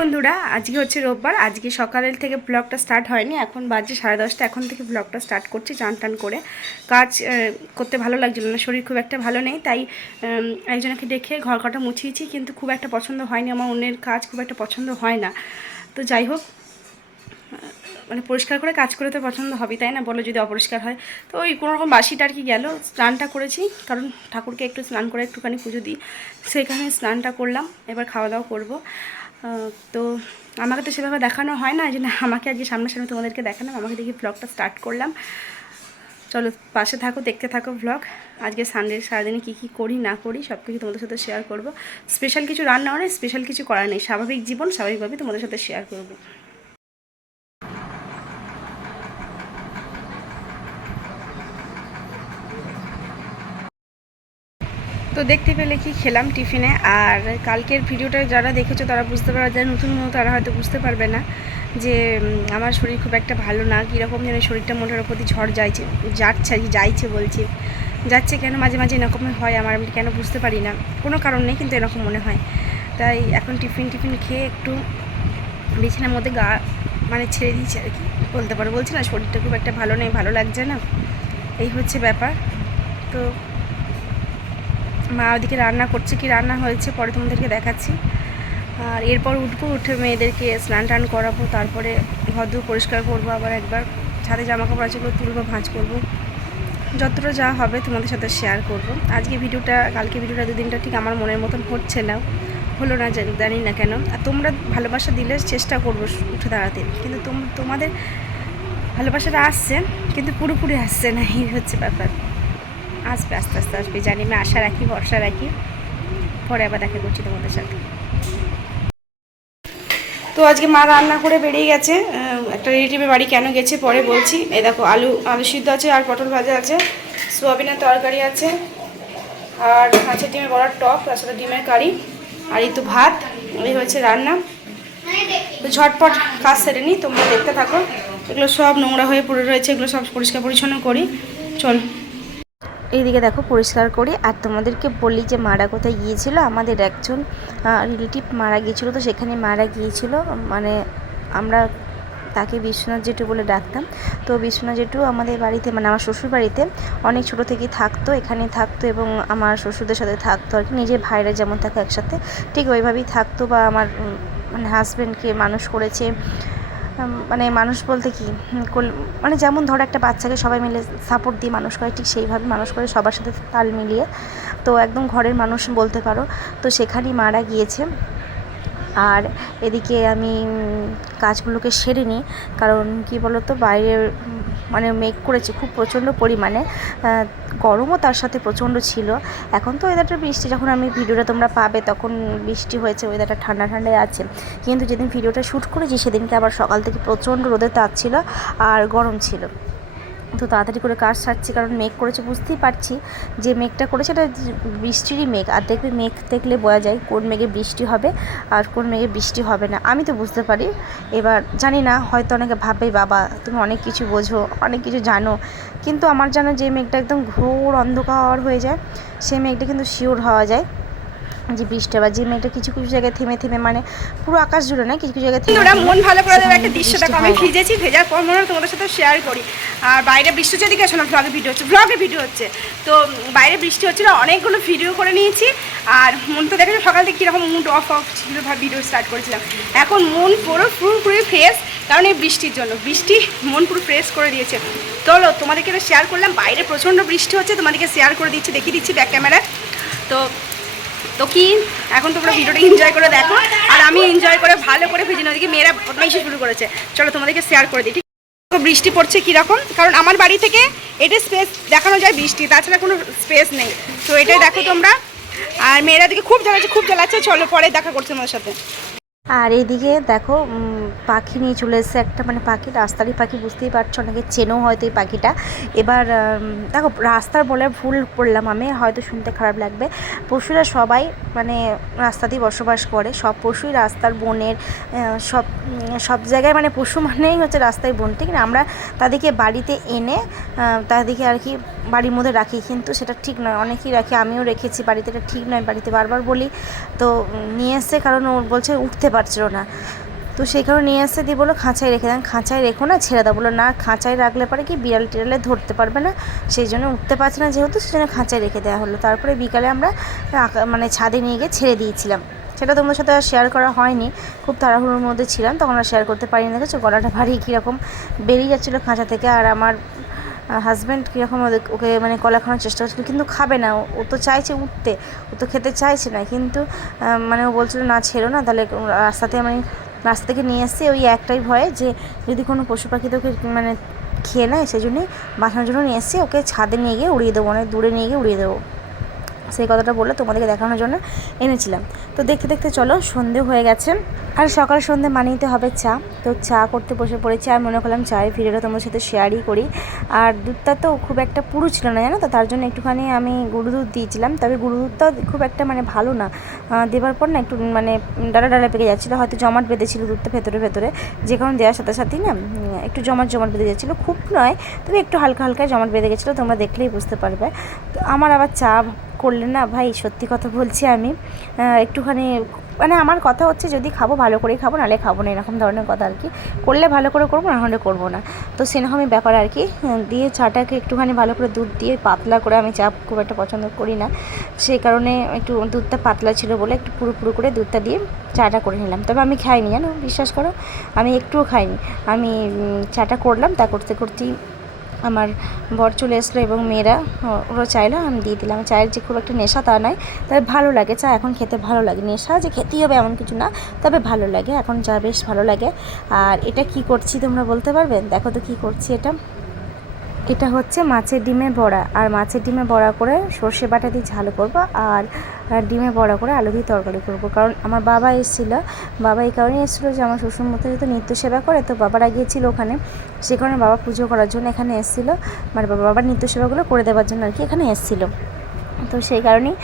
বন্ধুরা, আজকে হচ্ছে রোববার। আজকে সকালের থেকে ব্লগটা স্টার্ট হয়নি, এখন বাজে সাড়ে দশটা। এখন থেকে ব্লগটা স্টার্ট করছি চান টান করে। কাজ করতে ভালো লাগছিল না, শরীর খুব একটা ভালো নেই, তাই একজনকে দেখে ঘর কটা মুছিয়েছি, কিন্তু খুব একটা পছন্দ হয়নি। আমার অন্যের কাজ খুব একটা পছন্দ হয় না। তো যাই হোক মানে পরিষ্কার করে কাজ করে তো পছন্দ হবে তাই না? বলো যদি অপরিষ্কার হয়। তো ওই কোনো রকম বাসিটা আর কি গেল, স্নানটা করেছি। কারণ ঠাকুরকে একটু স্নান করে একটুখানি পুজো দিই। সেখানে স্নানটা করলাম, এবার খাওয়া দাওয়া করব তো আমাকে তো সেভাবে দেখানো হয় না যে না আমাকে আজকে সামনাসামনি তোমাদেরকে দেখালাম। আমাকে দেখি ব্লগটা স্টার্ট করলাম। চলো, পাশে থাকো, দেখতে থাকো ব্লগ আজকে সানডে সারাদিনে কী কী করি, না করি সব কিছু তোমাদের সাথে শেয়ার করব। স্পেশাল কিছু রান্না নেই স্পেশাল কিছু করার নেই। স্বাভাবিক জীবন, স্বাভাবিকভাবেই তোমাদের সাথে শেয়ার করব। তো দেখতে পেলে কি খেলাম টিফিনে। আর কালকের ভিডিওটা যারা দেখেছ, তারা বুঝতে পারবে যারা নতুন তারা হয়তো বুঝতে পারবে না যে আমার শরীর খুব একটা ভালো না, কীরকম যেন শরীরটা মোটার প্রতি ঝড় যাইছে, যাচ্ছে আর যাইছে বলছি। যাচ্ছে কেন, মাঝে মাঝে এরকম হয়, আমার আমি কেন বুঝতে পারি না। কোনো কারণ নেই, কিন্তু এরকম মনে হয়। তাই এখন টিফিন টিফিন খেয়ে একটু বিছানার মধ্যে গা মানে ছেড়ে দিয়েছি আর কি। বলতে পারো, বলছি না, শরীরটা খুব একটা ভালো নেই, ভালো লাগছে না। এই হচ্ছে ব্যাপার। তো মা ওদিকে রান্না করছে, কি রান্না হয়েছে পরে তোমাদেরকে দেখাচ্ছি। আর এরপর উঠবো, উঠে মেয়েদেরকে স্নান টান করাবো, তারপরে ঘর পরিষ্কার করব, আবার একবার ছাদে জামা কাপড় আছে তুলবো, ভাঁজ করব। যতটা যা হবে তোমাদের সাথে শেয়ার করব। আজকে ভিডিওটা, কালকে ভিডিওটা দুদিনটা ঠিক আমার মনের মতন হচ্ছে না, হলো না জানি না কেন। আর তোমরা ভালোবাসা দিলে চেষ্টা করব উঠে দাঁড়াতে, কিন্তু তোম- তোমাদের ভালোবাসাটা আসছে, কিন্তু পুরোপুরি আসছে না, এই হচ্ছে ব্যাপার। আসবে, আস্তে আস্তে আসবে, জানি আমি আশা রাখি, ভরসা রাখি। পরে আবার দেখা করছি তোমাদের সাথে। তো আজকে মা রান্না করে বেরিয়ে গেছে। একটা রিলেটিভের বাড়ি কেন গেছে পরে বলছি। এই দেখো, আলু আলু সিদ্ধ আছে আর পটল ভাজা আছে, সোয়াবিনের তরকারি আছে, আর আছে ডিমের বড়ার টক, তার ডিমের কারি, আর এই তো ভাত, এই হচ্ছে রান্না। তো ঝটপট কাজ সেরে নিই তোমরা দেখতে থাকো। এগুলো সব নোংরা হয়ে পড়ে রয়েছে, এগুলো সব পরিষ্কার পরিচ্ছন্ন করি। চল। এইদিকে দেখো, পরিষ্কার করি। আর তোমাদেরকে বলি যে মারা কোথায় গিয়েছিল? আমাদের একজন রিলেটিভ মারা গিয়েছিল, তো সেখানে মারা গিয়েছিল। মানে আমরা তাকে বিশ্বনাথ জেঠু বলে ডাকতাম। তো বিশ্বনাথ জেঠু আমাদের বাড়িতে মানে আমার শ্বশুর বাড়িতে অনেক ছোটো থেকেই থাকতো, এখানে থাকতো এবং আমার শ্বশুরদের সাথে থাকতো আর কি। নিজের ভাইরা যেমন থাকে একসাথে, ঠিক ওইভাবেই থাকতো বা আমার মানে হাজব্যান্ডকে মানুষ করেছে। মানে মানুষ বলতে কি মানে যেমন ধরো একটা বাচ্চাকে সবাই মিলে সাপোর্ট দিয়ে মানুষ করে, ঠিক সেইভাবে মানুষ করে সবার সাথে তাল মিলিয়ে, তো একদম ঘরের মানুষ বলতে পারো, তো সেখানেই মারা গিয়েছে। আর এদিকে আমি কাজগুলোকে সেরে নিই, কারণ কি বলতো বাইরে মানে মেঘ করেছে খুব প্রচণ্ড পরিমাণে। গরমও তার সাথে প্রচণ্ড ছিল। এখন তো ওয়েদারটা বৃষ্টি, যখন আমি ভিডিওটা তোমরা পাবে তখন বৃষ্টি হয়েছে ওয়েদারটা ঠান্ডা ঠান্ডায় আছে। কিন্তু যেদিন ভিডিওটা শ্যুট করেছি, সেদিনকে আবার সকাল থেকে প্রচণ্ড রোদে তাপ ছিল আর গরম ছিল। তো তাড়াতাড়ি করে কাজ সারছি, কারণ মেঘ করেছে, বুঝতেই পারছি যে মেঘটা করেছে, এটা বৃষ্টিরই মেঘ। আর দেখবে মেঘ দেখলে বোঝা যায় কোন মেঘে বৃষ্টি হবে আর কোন মেঘে বৃষ্টি হবে না। আমি তো বুঝতে পারি। এবার জানি না, হয়তো অনেকে ভাববে বাবা, তুমি অনেক কিছু বোঝো, অনেক কিছু জানো। কিন্তু আমার জানা যে মেঘটা একদম ঘোর অন্ধকার হয়ে যায় সেই মেঘটা কিন্তু শিওর হওয়া যায়। যে বৃষ্টি বা যে কিছু কিছু জায়গায় থেমে থেমে মানে পুরো আকাশ জুড়ে না কিছু কিছু জায়গায় থেমে ওরা মন ভালো করে দেবে একটা দৃশ্য দেখো আমি ভিজেছি ভেজার পর মনে হয় তোমাদের সাথে শেয়ার করি। আর বাইরে বৃষ্টি হচ্ছে এদিকে শোনো ব্লগে ভিডিও হচ্ছে ব্লগে ভিডিও হচ্ছে। তো বাইরে বৃষ্টি হচ্ছিল অনেকগুলো ভিডিও করে নিয়েছি। আর মন তো দেখেছ সকাল থেকে কীরকম মুড অফ অফ ছিল ভাবে ভিডিও স্টার্ট করেছিলাম। এখন মন পুরো পুরোপুরি ফ্রেশ কারণ এই বৃষ্টির জন্য। বৃষ্টি মন পুরো ফ্রেশ করে দিয়েছে। চলো তোমাদেরকে শেয়ার করলাম বাইরে প্রচণ্ড বৃষ্টি হচ্ছে তোমাদেরকে শেয়ার করে দিচ্ছি দেখিয়ে দিচ্ছি ব্যাক ক্যামেরায় তো তো কি? এখন তোমরা ভিডিওটা এনজয় করে দেখো। আর আমি এনজয় করে ভালো করে ভেজে নদীকে মেয়েরা বদমাইশি শুরু করেছে। চলো তোমাদেরকে শেয়ার করে দিই, ঠিক? বৃষ্টি পড়ছে কীরকম? কারণ আমার বাড়ি থেকে এটা স্পেস দেখানো যায় বৃষ্টি, তাছাড়া কোনো স্পেস নেই। তো এটাই দেখো তোমরা। আর মেয়েরা দিকে খুব জ্বালাচ্ছে খুব জ্বালাচ্ছে। চলো পরে দেখা করছে তোমাদের সাথে। আর এইদিকে দেখো পাখি নিয়ে চলে এসেছে একটা মানে পাখি, রাস্তারই পাখি, বুঝতেই পারছ, অনেকে চেনেও হয়তো এই পাখিটা। এবার দেখো, রাস্তার বলে ভুল করলাম আমি, হয়তো শুনতে খারাপ লাগবে। পশুরা সবাই মানে রাস্তাতেই বসবাস করে, সব পশুই রাস্তার বনের সব সব জায়গায় মানে পশু মানেই হচ্ছে রাস্তায় বন, ঠিক না? আমরা তাদেরকে বাড়িতে এনে তাদেরকে আর কি বাড়ির মধ্যে রাখি, কিন্তু সেটা ঠিক নয়। অনেকেই রাখি, আমিও রেখেছি, বাড়িতে এটা ঠিক নয়, বাড়িতে বারবার বলি। তো নিয়ে এসছে কারণ ও বলছে উঠতে পারছিল না। তো সেই কারণে নিয়ে আসতে দিয়ে বলো খাঁচায় রেখে দেন, খাঁচায় রেখো না, ছেড়ে দাও। বলো না, খাঁচায় রাখলে পরে কি বিড়াল টিড়ালে ধরতে পারবে না, সেই জন্য উঠতে পারছে না যেহেতু, সেই জন্য খাঁচায় রেখে দেওয়া হলো। তারপরে বিকালে আমরা মানে ছাদে নিয়ে গিয়ে ছেড়ে দিয়েছিলাম। সেটা তোমাদের সাথে আর শেয়ার করা হয়নি। খুব তাড়াহুড়োর মধ্যে ছিলাম, তখন আর শেয়ার করতে পারিনি। দেখেছ, গলাটা ভারী কীরকম বেরিয়ে যাচ্ছিল খাঁচা থেকে। আর আমার হাজব্যান্ড কীরকম ওকে মানে কলা খাওয়ানোর চেষ্টা করছিল, কিন্তু খাবে না। ও- তো চাইছে উঠতে, ও তো খেতে চাইছে না। কিন্তু মানে ও বলছিল, না, ছেড়ো না, তাহলে রাস্তাতে আমি রাস্তা থেকে নিয়ে এসেছি ওই একটাই ভয়ে যে যদি কোনো পশু পাখি তোকে মানে খেয়ে নেয়, সেই জন্যই বাঁচানোর জন্য নিয়ে এসেছি ওকে ছাদে নিয়ে গিয়ে উড়িয়ে দেবো মানে দূরে নিয়ে গিয়ে উড়িয়ে দেবো। সেই কথাটা বলে তোমাদেরকে দেখানোর জন্য এনেছিলাম। তো দেখতে দেখতে চলো, সন্ধে হয়ে গেছে। আর সকাল সন্ধে মানিয়ে হবে চা। তো চা করতে বসে পড়েছি আর মনে করলাম চায়ের ভিডিওটা তোমার সাথে শেয়ারই করি। আর দুধটা তো খুব একটা পুরু ছিল না, জানো তো? তার জন্য একটুখানি আমি গুঁড়ো দুধ দিয়েছিলাম। তবে গুঁড়ো দুধটা খুব একটা মানে ভালো না। দেওয়ার পর না একটু মানে ডালা ডালা পেকে যাচ্ছিল। হয়তো জমাট বেঁধেছিল দুধটা ভেতরে ভেতরে। যে কারণ দেওয়ার সাথে সাথেই না একটু জমাট জমাট বেঁধে যাচ্ছিল। খুব নয়, তবে একটু হালকা হালকা জমাট বেঁধে গেছিল। তোমরা দেখলেই বুঝতে পারবে। তো আমার আবার চা করলে না ভাই, সত্যি কথা বলছি আমি একটুখানি মানে আমার কথা হচ্ছে যদি খাব ভালো করেই খাব, নাহলে খাব না, এরকম ধরনের কথা আর কি। করলে ভালো করে করব, না হলে করব না। তো সেরকমই ব্যাপার আর কি দিয়ে চাটাকে একটুখানি ভালো করে দুধ দিয়ে পাতলা করে আমি চা খুব একটা পছন্দ করি না। সেই কারণে একটু দুধটা পাতলা ছিল বলে একটু পুরো পুরো করে দুধটা দিয়ে চাটা করে নিলাম। তবে আমি খাইনি, জানো? বিশ্বাস করো, আমি একটুও খাইনি। আমি চাটা করলাম, তা করতে করতেই আমার বর চলে এসলো এবং মেয়েরা, ওরা চাইলো আমি দিয়ে দিলাম। চায়ের যে খুব একটা নেশা তা নয়, তবে ভালো লাগে। চা এখন খেতে ভালো লাগে। নেশা যে খেতেই হবে এমন কিছু না, তবে ভালো লাগে। এখন চা বেশ ভালো লাগে। আর এটা কি করছি তোমরা বলতে পারবে? দেখো তো কি করছি এটা। এটা হচ্ছে মাছের ডিমে বড়া। আর মাছের ডিমে বড়া করে সর্ষে বাটা দিয়ে ঝাল করব আর ডিমে বড়া করে আলু দিয়ে তরকারি করব। কারণ আমার বাবা এসেছিল, বাবা এই কারণে এসেছিল যে আমার শ্বশুর মতো যেহেতু নিত্য সেবা করে, তো বাবারা গিয়েছিল ওখানে। সে কারণে বাবা পুজো করার জন্য এখানে এসেছিল। মানে বাবা, বাবার নিত্য সেবাগুলো করে দেওয়ার জন্য আর কি এখানে এসেছিল। তো সেই কারণেই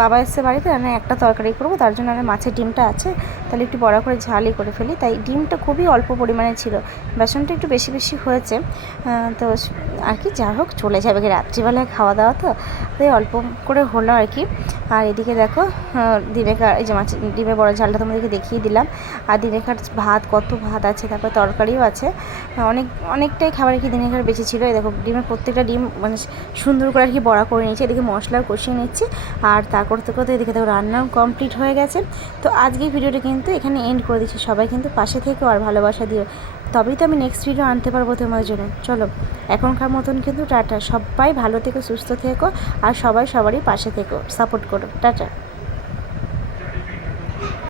বাবা এসছে বাড়িতে, আমি একটা তরকারি করব, তার জন্য আমি মাছের ডিমটা আছে, তাহলে একটু বড়া করে ঝালই করে ফেলি। তাই ডিমটা খুবই অল্প পরিমাণে ছিল, বেসনটা একটু বেশি বেশি হয়েছে তো আর কি, যা হোক, চলে যাবে রাত্রিবেলায় খাওয়া দাওয়া তো, তাই অল্প করে হলো আর কি। আর এদিকে দেখো দিনেকার, এই যে মাছ ডিমের বড় ঝালটা তোমাদেরকে দেখিয়ে দিলাম। আর দিনেকার ভাত, কত ভাত আছে, তারপর তরকারিও আছে। অনেক, অনেকটাই খাবার কি দিনেকার বেঁচে ছিল, এই দেখো, ডিমের প্রত্যেকটা ডিম মানে সুন্দর করে আর কি বড়া করে নিয়েছে, এদিকে মশলা কষিয়ে নিচ্ছি আর তা করতে করতে এদিকে দেখো রান্নাও কমপ্লিট হয়ে গেছে। তো আজকে ভিডিওটা কিন্তু এখানে এন্ড করে দিচ্ছি। সবাই কিন্তু পাশে থেকেও আর ভালোবাসা দিও। তবেই তো আমি নেক্সট ভিডিও আনতে পারব তোমাদের জন্য। চলো, এখনকার মতন কিন্তু টাটা। সবাই ভালো থেকো, সুস্থ থেকো আর সবাই সবারই পাশে থেকো। সাপোর্ট করো। টাটা।